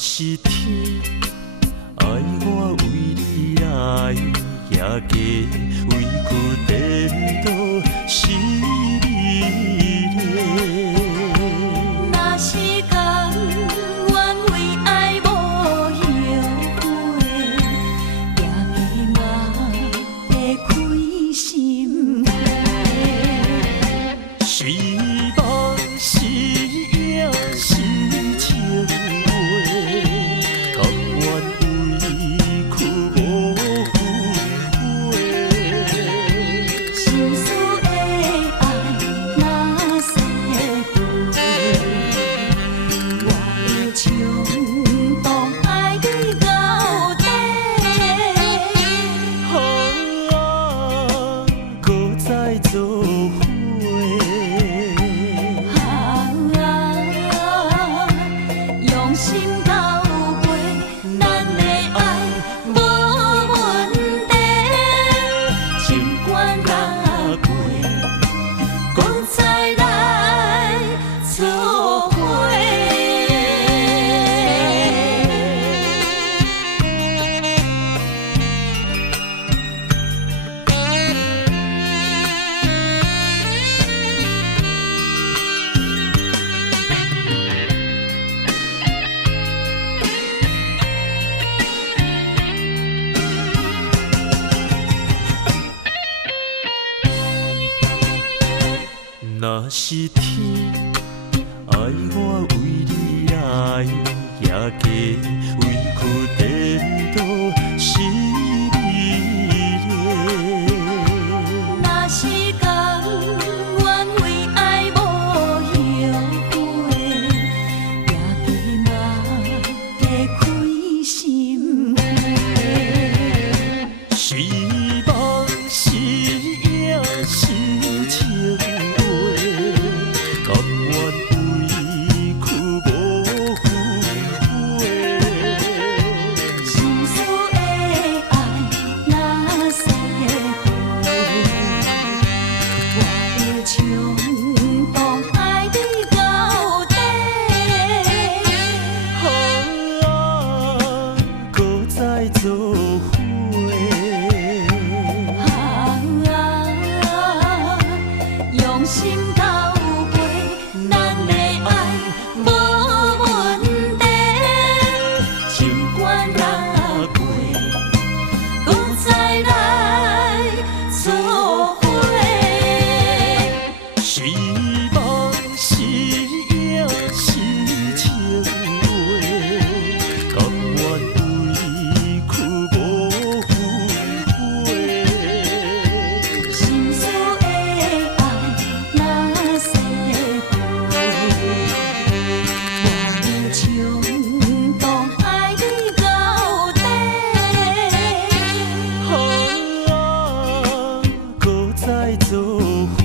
是天爱我为你来，也加委屈颠倒是美丽。若是甘愿为爱无后悔，也加我会开心花。是梦是影是情话，甘愿委屈无后悔。心事的爱若细飞，我会冲动爱你到底。好啊，搁再做伙。用心交陪，咱的爱无问题。尽管落过，搁再来做伙。若是天爱我为你来，也加委屈颠倒是美丽。若是甘愿为爱无后悔，也加我会开心花。是梦是影是情话，甘愿委屈无后悔。心事的爱若细飞，我会冲动爱你到底。好啊，搁再做伙。用心交陪，咱的爱无问题。尽管落过，搁再来做伙。是梦是影是情话，甘愿委屈无后悔。心事的爱若细飞，我会冲动爱你到底。好啊，搁再做伙。